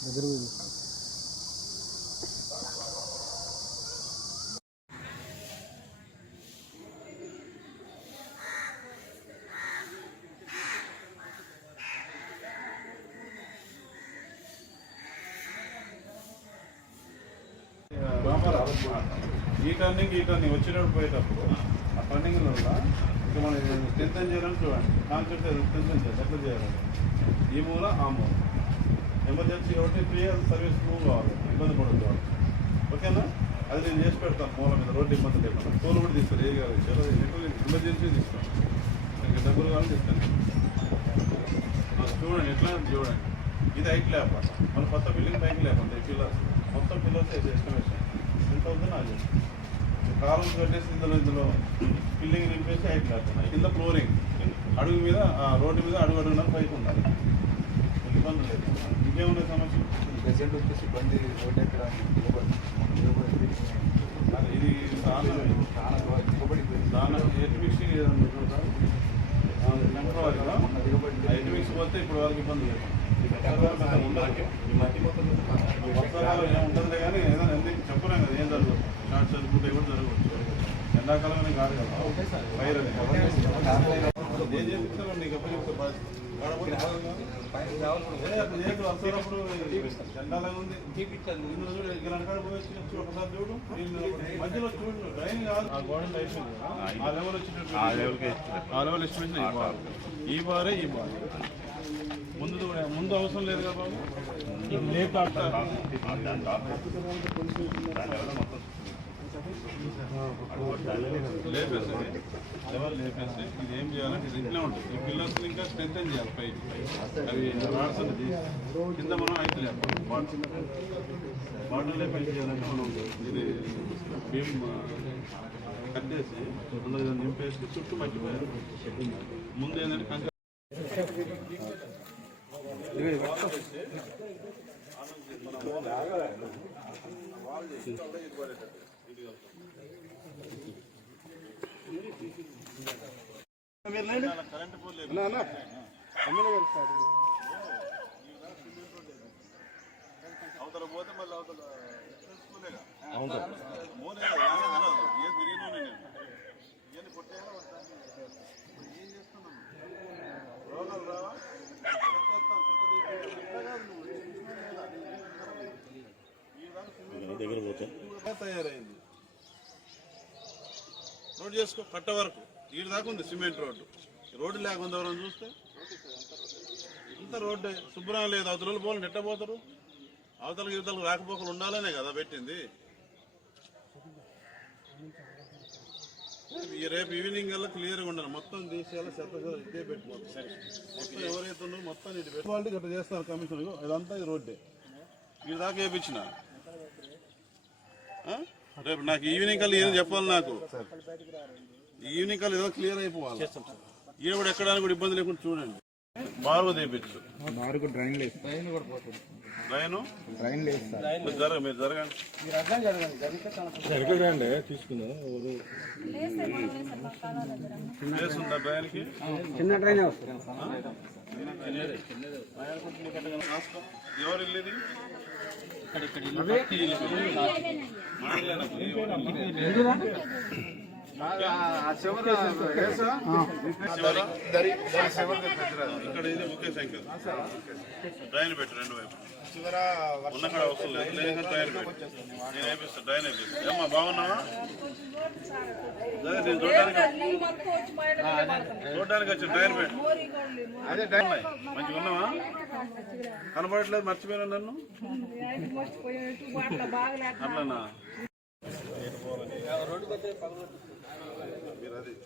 ఈ టర్నింగ్ వచ్చినప్పుడు పోయేటప్పుడు ఆ టర్నింగ్లో ఇక మనం స్ట్రెంతన్ చేయాలని చూడండి. కాన్సెప్ట్ స్ట్రెంతన్ చేయాలి. ఎట్లా చేయాలి? ఈ మూల ఆ మూల ఎమర్జెన్సీ కాబట్టి ఫ్రీ సర్వీస్ మూవ్ కావాలి, ఇబ్బంది పడదు కావాలి. ఓకేనా? అది నేను చేసి పెడతాను. మూల మీద రోడ్డు ఇబ్బంది లేకుండా టోల్ కూడా తీస్తారు. ఏ కాదు చాలా ఎమర్జెన్సీ తీస్తాను. ఇంకా డబ్బులు కావాలని తీస్తాను. చూడండి ఎట్లా చూడండి. ఇది హైట్ ల్యాప్ మన కొత్త బిల్డింగ్ పైకి లేకుండా ఈ పిల్లర్స్ మొత్తం పిల్లర్స్ ఎస్టిమేషన్ ఎంత అవుతుందో నాకు కాలం కట్టేసి ఇందులో బిల్డింగ్ నింపేసి హైట్ ల్యాప్ కింద ఫ్లోరింగ్ అడుగు మీద రోడ్డు మీద అడుగున పైకి ఉండాలి. ఇబ్బంది లేదు. ఇంకేముండే సమస్య ప్రెసెంట్ వచ్చేసి బండి రోడ్ ఎక్కడ ఇది చాలా ఎయిట్ మిక్స్ పోతే ఇప్పుడు వాళ్ళకి ఇబ్బంది లేదు. వర్షాకాలం ఏముంటుంది కానీ ఏదైనా ఎందుకు చెప్పలేం కదా ఏం జరుగుతుంది. షార్ట్ సర్క్యూట్ కూడా జరగవచ్చు. ఎండాకాలం కాదు కదా వైర్ అని ఏం చేపిస్తారో నీకు ఎప్పుడు చెప్తా. వస్తున్నప్పుడు ఎండాలని ఉంది ఇక్కడ పోయి ఒకసారి చూడు. మధ్యలో చూడు డ్రైన్ కాదు ఆ గోడలు అయిపోయింది. ఆ లెవెల్ వచ్చినట్టు ఆ లెవెల్ ఎస్టిమేషన్ ఈ బారే ఈ బార్ ముందు అవసరం లేదు కదా బాబు. లేపేసి లెవెల్ లేపేసి ఇది ఏం చేయాలంటే ఇది ఇంట్లో ఉంటుంది. ఈ పిల్లర్స్ ఇంకా స్ట్రెంథెన్ చేయాలి. పైకి అవి రాడ్స్ అనేది కింద మనం అయితే లేపాలి. బాటిల్లో పైకి చేయాలంటే మనం ఇది భీమ్ కట్టేసి అందులో నింపేసి చుట్టూ మట్టిపోయారు. ముందు ఏంటంటే కంక కరెంట్ పోలే అవతల పోతే మళ్ళీ అవతల ఏం తిరిగినా నేను ఇవన్నీ కొట్టేయాలా ఏం చేస్తున్నాను రోగాలు రావా తయారైంది. రోడ్డు చేసుకో కట్ట వరకు ఈడు దాకా ఉంది సిమెంట్ రోడ్డు. రోడ్డు లేకుండా ఎవరైనా చూస్తే ఇంత రోడ్డు శుభ్రంగా లేదు. అవతల పోలు నెట్టబోతారు. అవతలకి యువతలకు రాకపోకలు ఉండాలనే కదా పెట్టింది. రేపు ఈవినింగ్ కల్లా క్లియర్గా ఉండాలి. మొత్తం తీసేయాలి. చెత్త ఇదే పెట్టుకోవాలి. మొత్తం ఎవరైతే ఉన్నారో మొత్తం ఇది పెట్టుకోవాలి. గట్లా చేస్తారు కమిషన్. ఇదంతా ఇది రోడ్డే. ఇది దాకా వేయించిన రేపు నాకు ఈవినింగ్ కల్లా ఏదో చెప్పాలి. నాకు ఈవినింగ్ కల్లా ఏదో క్లియర్ అయిపోవాలి. ఈడ కూడా ఎక్కడానికి కూడా ఇబ్బంది లేకుండా చూడండి. బారుగా తెప్పించు. డ్రైన్ మీరు జరగండి. తీసుకుందా ప్లేస్ ఉందా డ్రైన్కి? చిన్న డ్రైన్ ఎవరు వెళ్ళేది? ఇక్కడ ఇది ఒకే సైకిల్ డ్రైన్ పెట్టు. రెండు వైపు ఉన్నక్కడ అవసరం లేదు. లేదు డ్రైన్ పెట్టు. నేను వేపిస్తాను. డ్రైన్ వేపిస్తాను. ఏమ్మా బాగున్నావా? నేను చూడడానికి వచ్చి డ్రైన్ పెట్టు. అదే డ్రైన్ మంచిగా ఉన్నావా? కనపడట్లేదు. మర్చిపోయినా నన్ను అట్లనా?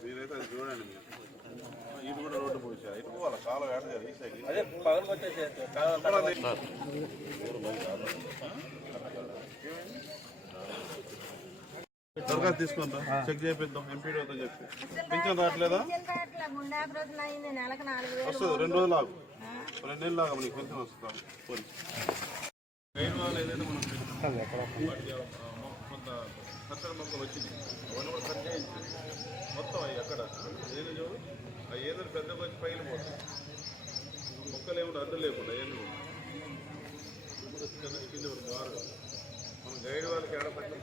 మీరైతే అది చూడండి. ఇది కూడా రోడ్డు పోసారు. ఇటు పోవాలి. చాలా వేట ఈ సైకిల్ దరఖాస్తు తీసుకుందాం. చెక్ చేపిద్దాం. ఎంపీడీతో చెప్పి పింఛన్ రావట్లేదా? వస్తుంది. 2 రోజులు ఆగు. 2 నెలలు ఆగా నీకు పింఛన్ వస్తుంది. గైడ్ వాళ్ళు ఏదైతే మనం కొంత కచ్చర మొక్కలు వచ్చినాయి. అవన్నీ కూడా కట్ చేయించి మొత్తం అవి అక్కడ ఏది చూడు ఆ ఏదో పెద్ద వచ్చి పైన పోతుంది. మొక్కలు ఏమన్నా అడ్డు లేకుండా ఏమి కింద ఒక బారు మన గైడ్ వాళ్ళకి ఏడ పట్టిన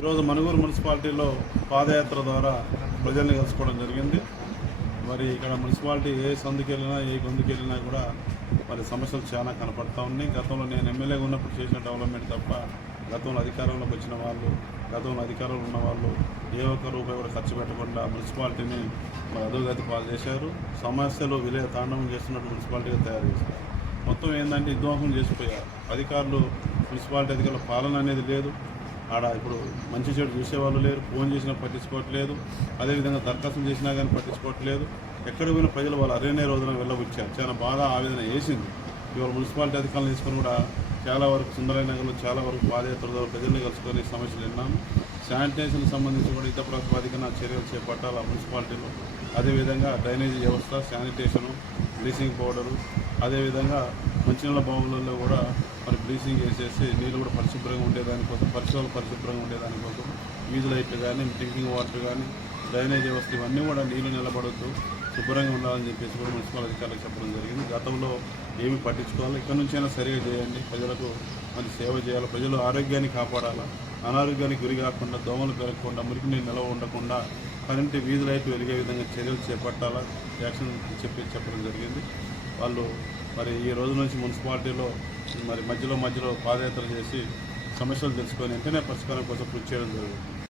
ఈరోజు మనుగూరు మున్సిపాలిటీలో పాదయాత్ర ద్వారా ప్రజల్ని కలుసుకోవడం జరిగింది. మరి ఇక్కడ మున్సిపాలిటీ ఏ సందుకెళ్ళినా ఏ గొంతుకెళ్ళినా కూడా మరి సమస్యలు చాలా కనపడతా ఉన్నాయి. గతంలో నేను ఎమ్మెల్యేగా ఉన్నప్పుడు చేసిన డెవలప్మెంట్ తప్ప గతంలో అధికారంలోకి వచ్చిన వాళ్ళు, గతంలో అధికారంలో ఉన్న వాళ్ళు ఏ ఒక్క రూపాయి కూడా ఖర్చు పెట్టకుండా మున్సిపాలిటీని మరి అధోగతి పాలు చేశారు. సమస్యలు విలయ తాండవం చేస్తున్నట్టు మున్సిపాలిటీగా తయారు చేశారు. మొత్తం ఏంటంటే విధ్వంసం చేసిపోయారు అధికారులు. మున్సిపాలిటీ అధికారుల పాలన అనేది లేదు. ఆడ ఇప్పుడు మంచి చెడు చూసేవాళ్ళు లేరు. ఫోన్ చేసినా పట్టించుకోవట్లేదు. అదేవిధంగా దరఖాస్తు చేసినా కానీ పట్టించుకోవట్లేదు. ఎక్కడ పోయిన ప్రజలు వాళ్ళు అరేనే రోజున వెళ్ళబుచ్చారు. చాలా బాగా ఆవేదన వేసింది. ఇవాళ మున్సిపాలిటీ అధికారులు తీసుకొని కూడా చాలా వరకు సుందరయ్య నగర్లో చాలా వరకు పాదయాత్ర ద్వారా ప్రజల్ని కలుసుకొని సమస్యలు విన్నాము. శానిటేషన్కి సంబంధించి కూడా యుద్ధ ప్రాతిపదికన చర్యలు చేపట్టాలి ఆ మున్సిపాలిటీలో. అదేవిధంగా డ్రైనేజీ వ్యవస్థ, శానిటేషను, బ్లీచింగ్ పౌడరు, అదేవిధంగా మంచినీళ్ళ బావులలో కూడా మరి బ్లీచింగ్ వేసేసి నీళ్ళు కూడా పరిశుభ్రంగా ఉండేదానికోసం, పరిసరాలు పరిశుభ్రంగా ఉండేదానికోసం వీధి లైట్లు కానీ, డ్రింకింగ్ వాటర్ కానీ, డ్రైనేజ్ వ్యవస్థ ఇవన్నీ కూడా నీళ్లు నిలబడద్దు, శుభ్రంగా ఉండాలని చెప్పేసి కూడా మున్సిపల్ అధికారులకు చెప్పడం జరిగింది. గతంలో ఏమి పట్టించుకోవాలి, ఇక్కడ నుంచైనా సరిగా చేయండి, ప్రజలకు మంచి సేవ చేయాలి, ప్రజలు ఆరోగ్యాన్ని కాపాడాలి, అనారోగ్యానికి గురి కాకుండా, దోమలు పెరగకుండా, మురికి నీళ్ళు నిల్వ ఉండకుండా కరెంటు వీధి లైట్ వెలిగే విధంగా చర్యలు చేపట్టాలా యాక్షన్ చెప్పడం జరిగింది. వాళ్ళు మరి ఈ రోజు నుంచి మున్సిపాలిటీలో మరి మధ్యలో పాదయాత్ర చేసి సమస్యలు తెలుసుకొని వెంటనే పరిష్కారం కోసం కృషి చేయడం జరుగుతుంది.